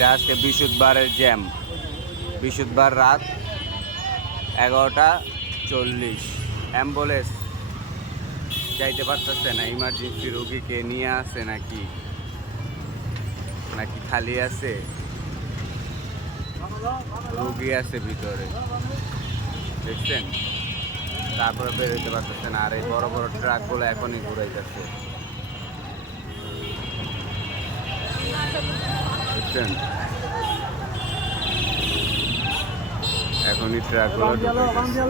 এটা আজকে বৃহস্পতিবারের জ্যাম। বৃহস্পতিবার রাত 11:40। অ্যাম্বুলেন্স যাইতে পারতেছে না, ইমার্জেন্সি রোগীকে নিয়ে আসে নাকি নাকি খালি আছে, রোগী আছে ভিতরে, দেখছেন? তারপরে বেরোতে পারতেছে না। আর এই বড় বড় ট্রাকগুলো এখনই ঘুরাইতেছে, বুঝছেন? এখনই ট্রাকগুলো ঢুকাইতেছে।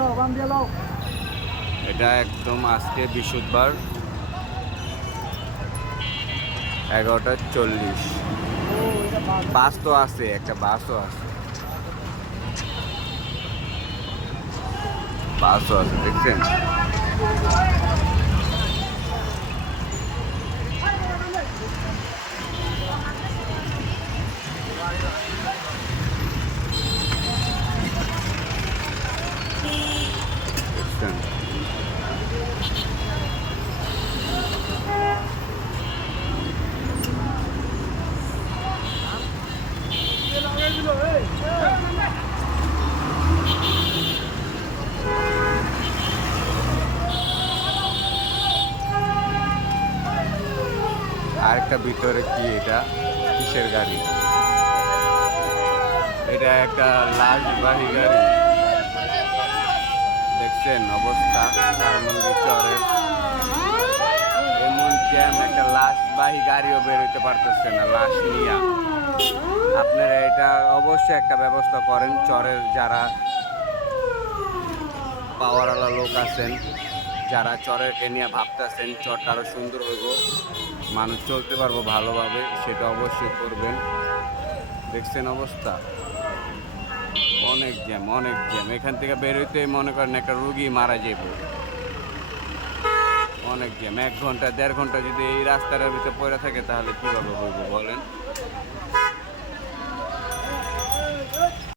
এটা একদম আজকে বৃহস্পতিবার 11:40। বাস তো আছে, একটা বাসও আছে, দেখছেন? দেখছেন? আরেকটা ভিতরে কি, এটা কিসের গাড়ি? এটা একটা লাশবাহী গাড়ি, দেখছেন অবস্থা? ধানমন্ডি চরের এমন জ্যাম, একটা লাশবাহী গাড়িও বেরোতে পারতেছে না লাশ নিয়ে। আপনারা এটা অবশ্যই একটা ব্যবস্থা করেন। চরের যারা পাওয়ারওয়ালা লোক আছেন, যারা চরের নিয়ে ভাবতেছেন চরটা আরও সুন্দর হইব, মানুষ চলতে পারবো ভালোভাবে, সেটা অবশ্যই করবেন। দেখছেন অবস্থা? অনেক জ্যাম, অনেক জ্যাম। এখান থেকে বেরোতে মনে করেন একটা রুগী মারা যাবে। অনেক জ্যাম। 1 ঘন্টা 1.5 ঘন্টা যদি এই রাস্তার ভিতরে পড়ে থাকে তাহলে কীভাবে হইব বলেন?